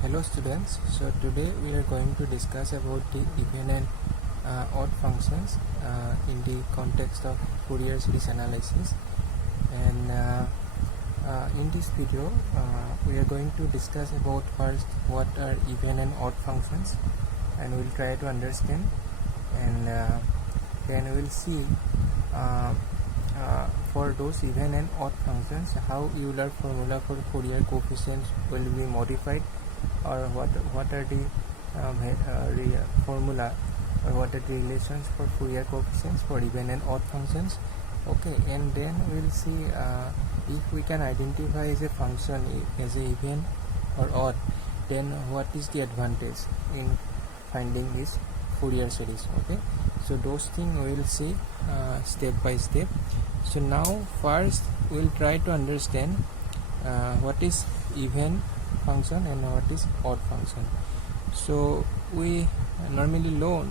Hello students, so today we are going to discuss about the even and odd functions in the context of Fourier series analysis. And in this video we are going to discuss about first what are even and odd functions, and we'll try to understand, and then we'll see for those even and odd functions how Euler formula for Fourier coefficients will be modified, or what are the formula, or what are the relations for Fourier coefficients for even and odd functions. Okay, and then we'll see if we can identify as a function as a even or odd, then what is the advantage in finding this Fourier series. Okay, so those things we'll see step by step. So now first we'll try to understand what is even function and what is odd function. So we normally know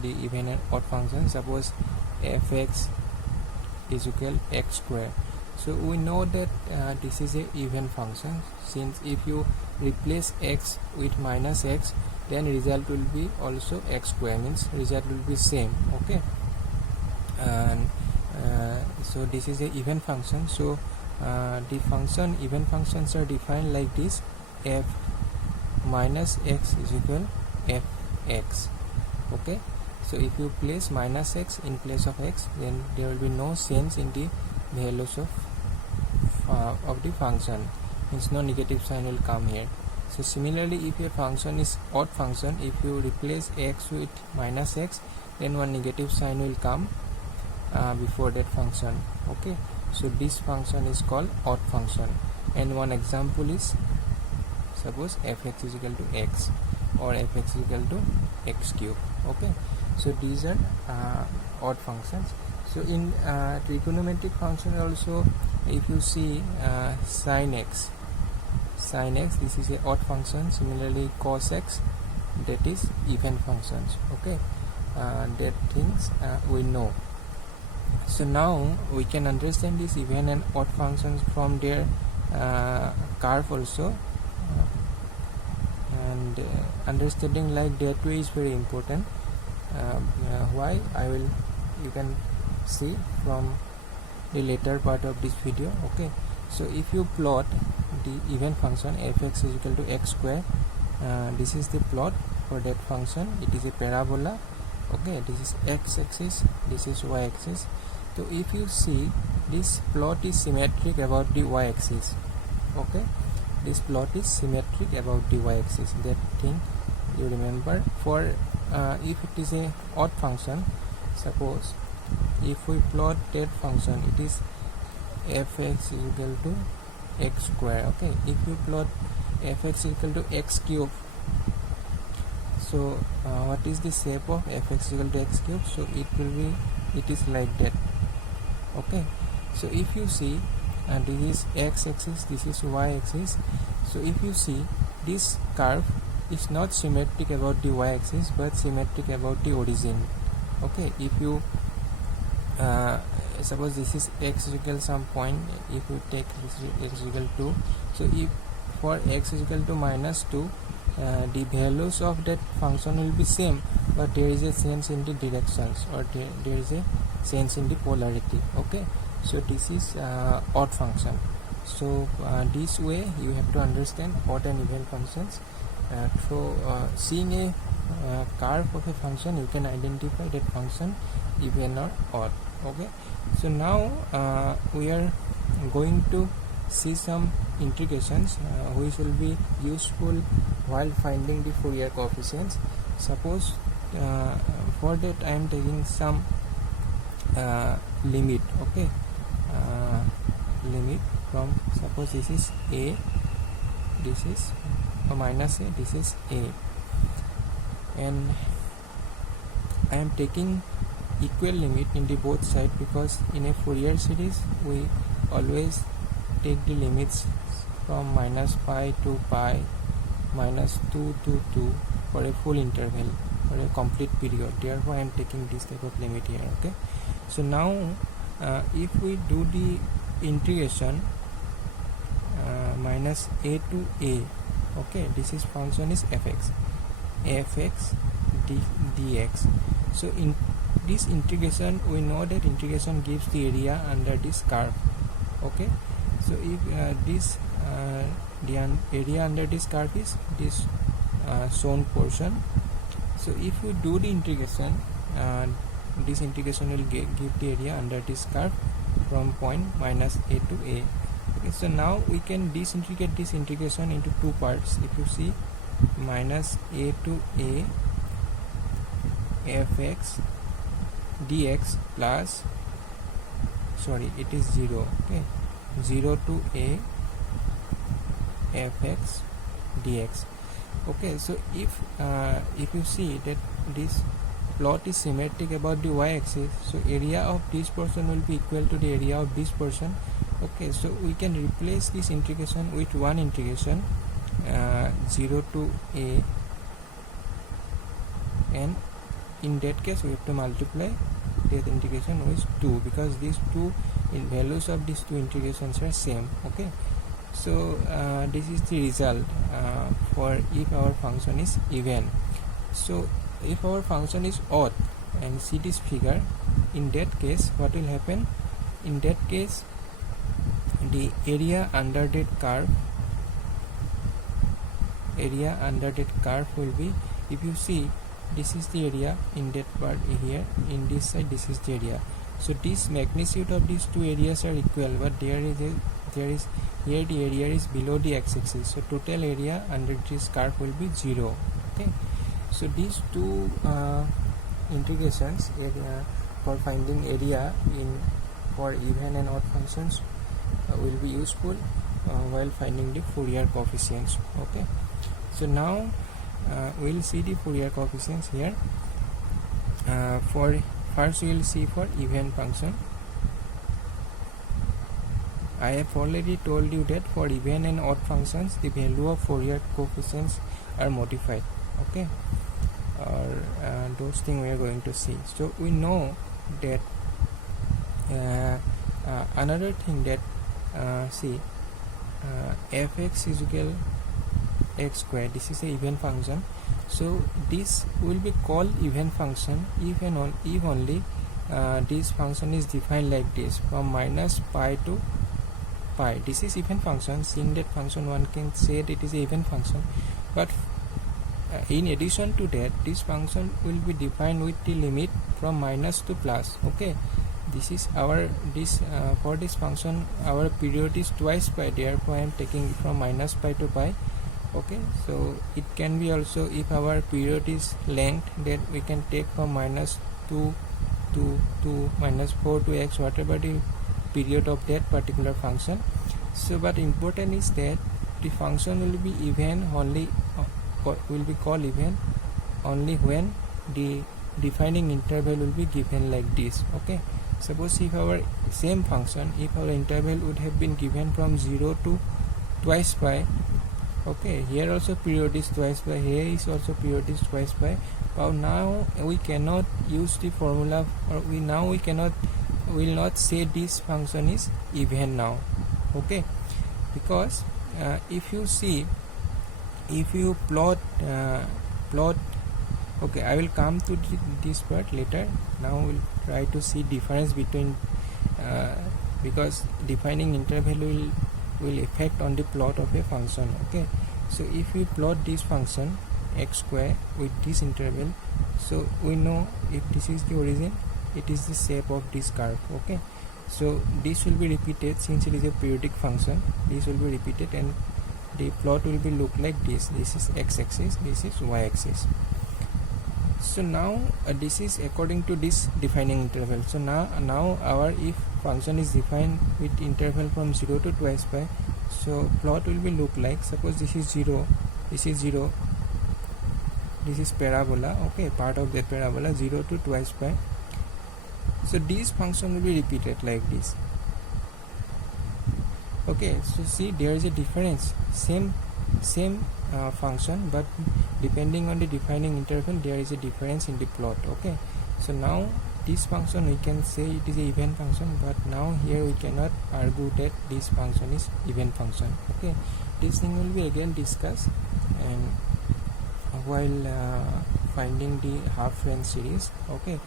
the even and odd function. Suppose fx is equal x square, so we know that this is a even function, since if you replace x with minus x, then result will be also x square, means result will be same. Okay, and so this is a even function. So the function even functions are defined like this: f minus x is equal fx. Okay, so if you place minus x in place of x, then there will be no change in the values of the function, means no negative sign will come here. So similarly, if a function is odd function, if you replace x with minus x, then one negative sign will come before that function. Okay, so this function is called odd function, and one example is suppose fx is equal to x, or fx is equal to x cube. Okay, so these are odd functions. So in trigonometric function also, if you see sin x, this is a odd function. Similarly cos x, that is even functions. Okay, that things we know. So now we can understand these even and odd functions from their curve also, and understanding like that way is very important. Why, you can see from the later part of this video. Okay, so if you plot the even function fx is equal to x square, this is the plot for that function. It is a parabola. Okay, this is x-axis, this is y-axis. So if you see, this plot is symmetric about the y-axis. Okay, this plot is symmetric about the y-axis. That thing you remember. For if it is a odd function, suppose if we plot that function, it is fx is equal to x square. Okay, if you plot fx is equal to x cube, so what is the shape of fx equal to x cube? So it is like that. Okay, so if you see, this is x-axis, this is y-axis. So if you see, this curve is not symmetric about the y-axis, but symmetric about the origin. Okay, if you suppose this is x is equal some point, if you take x is equal to, so if for x is equal to minus 2, the values of that function will be same, but there is a change in the directions, or there is a change in the polarity. Okay, so this is odd function. So this way you have to understand odd and even functions. So seeing a curve of a function, you can identify that function even or odd. Okay, so now we are going to see some integrations which will be useful while finding the Fourier coefficients. Suppose for that I am taking some limit. Okay, limit from, suppose this is a, this is minus a, this is a, and I am taking equal limit in the both side, because in a Fourier series we always take the limits from minus pi to pi, minus 2 to 2 for a full interval, for a complete period. Therefore I am taking this type of limit here. Okay, so now if we do the integration minus a to a, Okay, this is function is fx dx. So in this integration, we know that integration gives the area under this curve. Okay, so if the area under this curve is this shown portion. So if we do the integration, this integration will give the area under this curve from point minus a to a. Okay, so now we can disintegrate this integration into two parts. If you see, minus a to a fx dx plus, sorry, it is 0. Okay, 0 to a fx dx. Okay, so if you see that this plot is symmetric about the y-axis, so area of this portion will be equal to the area of this portion. Okay, so we can replace this integration with one integration, 0 to a, and in that case we have to multiply that integration with 2, because these two values of these two integrations are same. Okay, so this is the result for if our function is even. So if our function is odd, and see this figure, in that case what will happen? In that case, the area under that curve will be, if you see, this is the area in that part here, in this side this is the area. So this magnitude of these two areas are equal, but there is here the area is below the x-axis, so total area under this curve will be 0. Okay, so these two integrations for finding area for even and odd functions will be useful while finding the Fourier coefficients. Okay, so now we'll see the Fourier coefficients here. For first we will see for even function. I have already told you that for even and odd functions the value of Fourier coefficients are modified. Okay, or those things we are going to see. So we know that another thing that see fx is equal x square, this is a even function. So this will be called even function if only this function is defined like this, from minus pi to pi. This is even function. Seeing that function, one can say that it is a even function, but in addition to that, this function will be defined with the limit from minus to plus. Okay, this is our for this function our period is twice pi, therefore I am taking it from minus pi to pi. Okay, so it can be also, if our period is length, then we can take from minus 2 to minus 4 to x, whatever the period of that particular function. So but important is that the function will be even only, will be called even only when the defining interval will be given like this. Okay, suppose if our same function, if our interval would have been given from 0 to twice pi. Okay, here also period is twice pi, here is also period is twice pi. But now we cannot use the formula, or we will not say this function is even now. Okay, because if you see, if you plot okay, I will come to this part later. Now we'll try to see difference between because defining interval will affect on the plot of a function. Okay, so if we plot this function x square with this interval, so we know if this is the origin, it is the shape of this curve. Okay, so this will be repeated, since it is a periodic function, this will be repeated, and the plot will be look like this. This is x-axis, this is y-axis. So now this is according to this defining interval. So now our if function is defined with interval from 0 to twice pi, so plot will be look like, suppose this is 0, this is 0, this is parabola. Okay, part of that parabola, 0 to twice pi. So this function will be repeated like this. Okay, so see, there is a difference, same function, but depending on the defining interval there is a difference in the plot. Okay, so now this function we can say it is a even function, but now here we cannot argue that this function is even function. Okay, this thing will be again discussed and while finding the half range series, okay,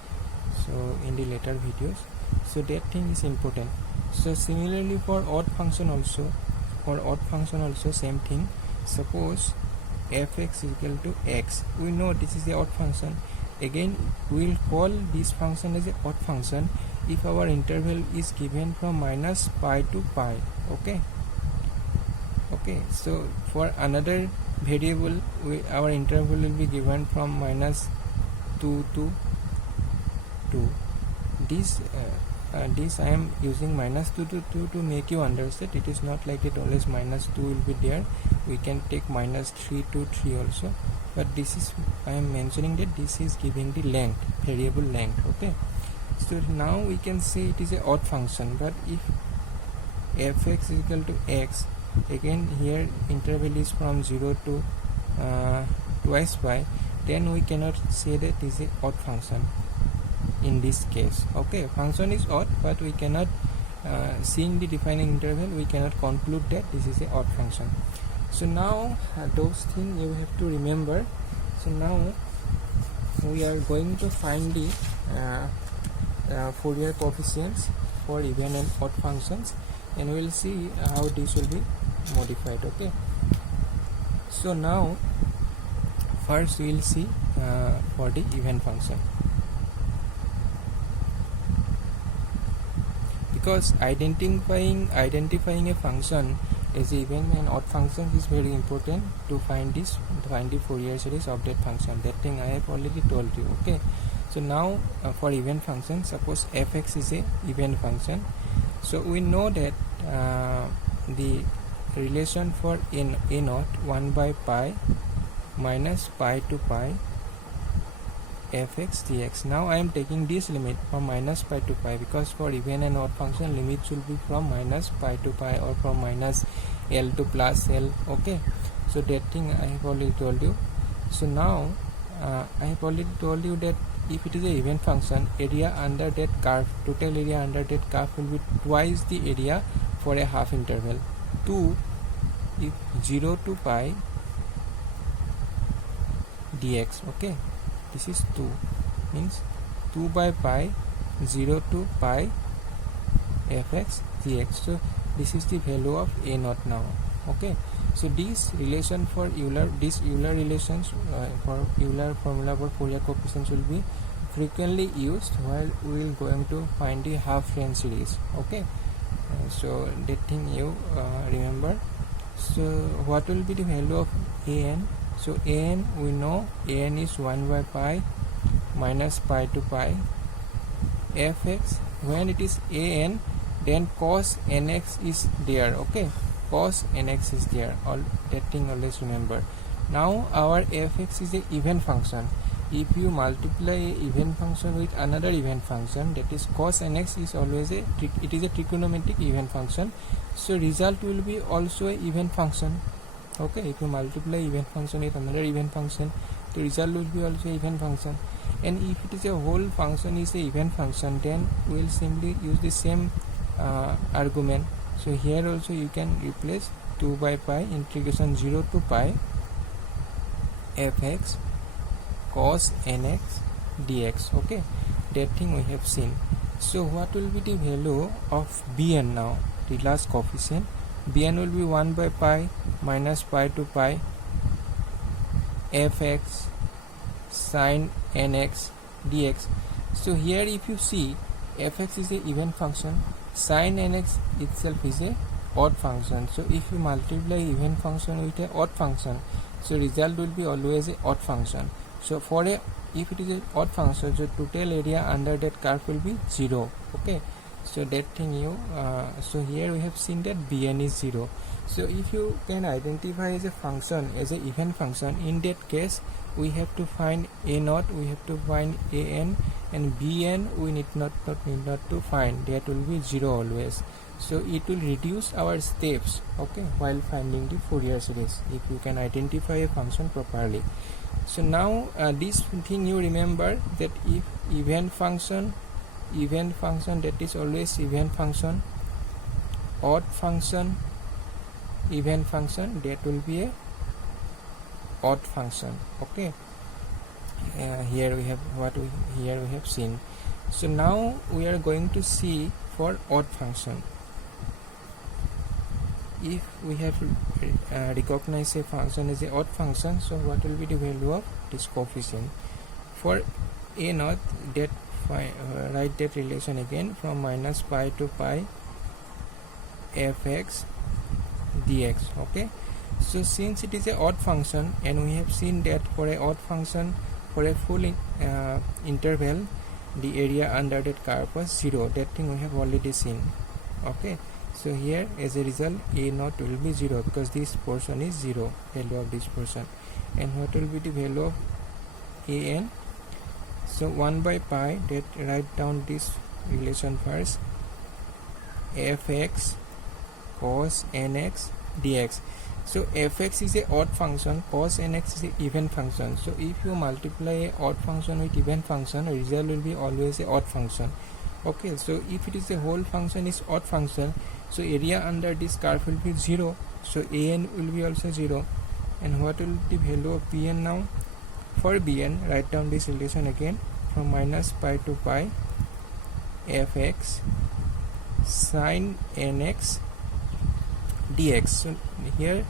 so in the later videos. So that thing is important. So similarly for odd function also, same thing. Suppose fx is equal to x, we know this is the odd function. Again we will call this function as a odd function if our interval is given from minus pi to pi. Okay, so for another variable our interval will be given from minus 2 to 2. This I am using minus 2 to 2 to make you understand. It is not like it always minus 2 will be there. We can take minus 3 to 3 also, but this is, I am mentioning that this is giving the length, variable length. Okay, so now we can say it is a odd function, but if fx is equal to x, again here interval is from 0 to twice pi, then we cannot say that it is a odd function in this case. Okay, function is odd, but we cannot seeing the defining interval, we cannot conclude that this is a odd function. So now those things you have to remember. So now we are going to find the Fourier coefficients for even and odd functions, and we will see how this will be modified. Okay, so now first we will see for the even function, because identifying a function as even and odd function is very important to find the Fourier series of that function. That thing I have already told you. Okay, so now for even function, suppose fx is a even function, so we know that the relation for a naught 1 by pi minus pi to pi fx dx. Now I am taking this limit from minus pi to pi, because for even and odd function limits will be from minus pi to pi or from minus l to plus l. Okay, so that thing I have already told you. So now I have already told you that if it is a even function, area under that curve, total area under that curve will be twice the area for a half interval. 2 if 0 to pi dx. Okay, this is 2, means 2 by pi 0 to pi fx dx. So this is the value of a naught now. Okay, so this relation for Euler, relations for Euler formula for Fourier coefficients will be frequently used while we will going to find the half range series. Okay, so that thing you remember. So what will be the value of an? So an, we know an is 1 by pi minus pi to pi fx. When it is an, then cos nx is there. Okay, cos nx is there. All that thing always remember. Now our fx is a even function. If you multiply a even function with another even function, that is cos nx is always a trigonometric even function, so result will be also a even function. Okay, if you multiply even function with another even function, the result will be also even function. And if it is a whole function is a even function, then we will simply use the same argument. So here also you can replace 2 by pi integration 0 to pi fx cos nx dx. Okay, that thing we have seen. So what will be the value of bn now, the last coefficient? Bn will be 1 by pi minus pi to pi fx sin nx dx. So here if you see, fx is a even function, sin nx itself is a odd function. So if you multiply even function with a odd function, so result will be always a odd function. So for a, if it is an odd function, so total area under that curve will be 0. Okay, so that thing you so here we have seen that bn is 0. So if you can identify as a function as an even function, in that case we have to find a naught, we have to find an, and bn we need not to find, that will be 0 always. So it will reduce our steps, okay, while finding the Fourier series, if you can identify a function properly. So now this thing you remember, that if even function that is always even function, odd function even function, that will be a odd function. Okay, here we have we have seen. So now we are going to see for odd function. If we have recognized a function as a odd function, so what will be the value of this coefficient? For a naught, that write that relation again from minus pi to pi fx dx. Okay, so since it is a odd function, and we have seen that for a odd function, for a full interval, the area under that curve was 0. That thing we have already seen. Okay, so here as a result a naught will be 0 because this portion is 0, value of this portion. And what will be the value of an? So 1 by pi, that write down this relation first, fx cos nx dx. So fx is a odd function, cos nx is a even function. So if you multiply a odd function with even function, result will be always a odd function. Okay, so if it is a whole function is odd function, so area under this curve will be 0, so an will be also 0. And what will be the value of bn now? For bn, write down this relation again from minus pi to pi fx sin nx dx. So here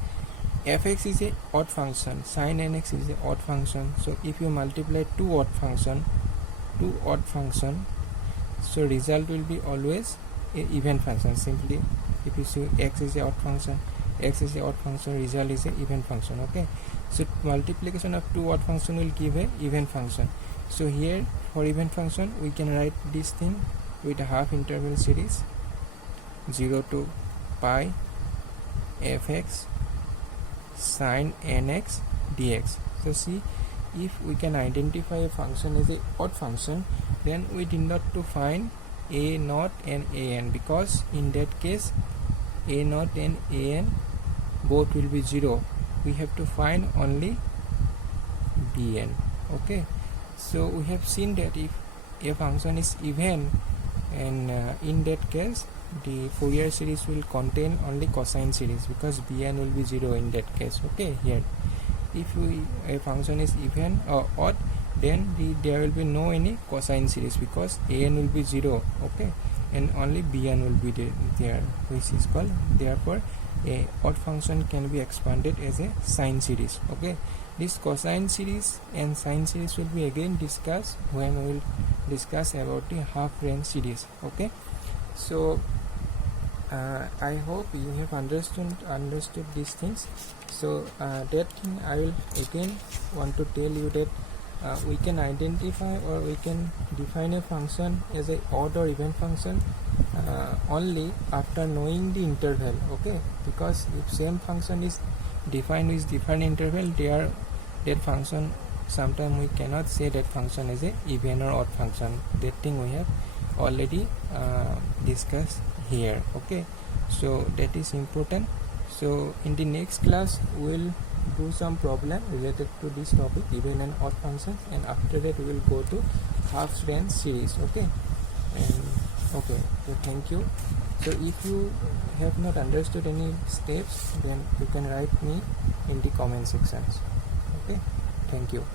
fx is a odd function, sin nx is a odd function. So if you multiply two odd function, so result will be always a even function. Simply if you see x is a odd function, result is a even function. Okay, so multiplication of two odd function will give a even function. So here for even function we can write this thing with a half interval series 0 to pi fx sin nx dx. So see, if we can identify a function as a odd function, then we need not to find a naught and an, because in that case a naught and an both will be 0. We have to find only bn. Okay, so we have seen that if a function is even, and in that case the Fourier series will contain only cosine series, because bn will be 0 in that case. Okay, here if a function is even or odd, then there will be no any cosine series, because an will be 0. Okay, and only bn will be there, which is called, therefore a odd function can be expanded as a sine series. Okay, this cosine series and sine series will be again discussed when we will discuss about the half range series. Okay, so I hope you have understood these things. So that thing I will again want to tell you that we can identify or we can define a function as a odd or even function only after knowing the interval. Okay, because if same function is defined with different interval, that function, sometimes we cannot say that function is a even or odd function. That thing we have already discussed here. Okay, so that is important. So in the next class we'll do some problem related to this topic, even and odd functions, and after that we will go to half range series. Okay, and okay, so thank you. So if you have not understood any steps, then you can write me in the comment sections. Okay, thank you.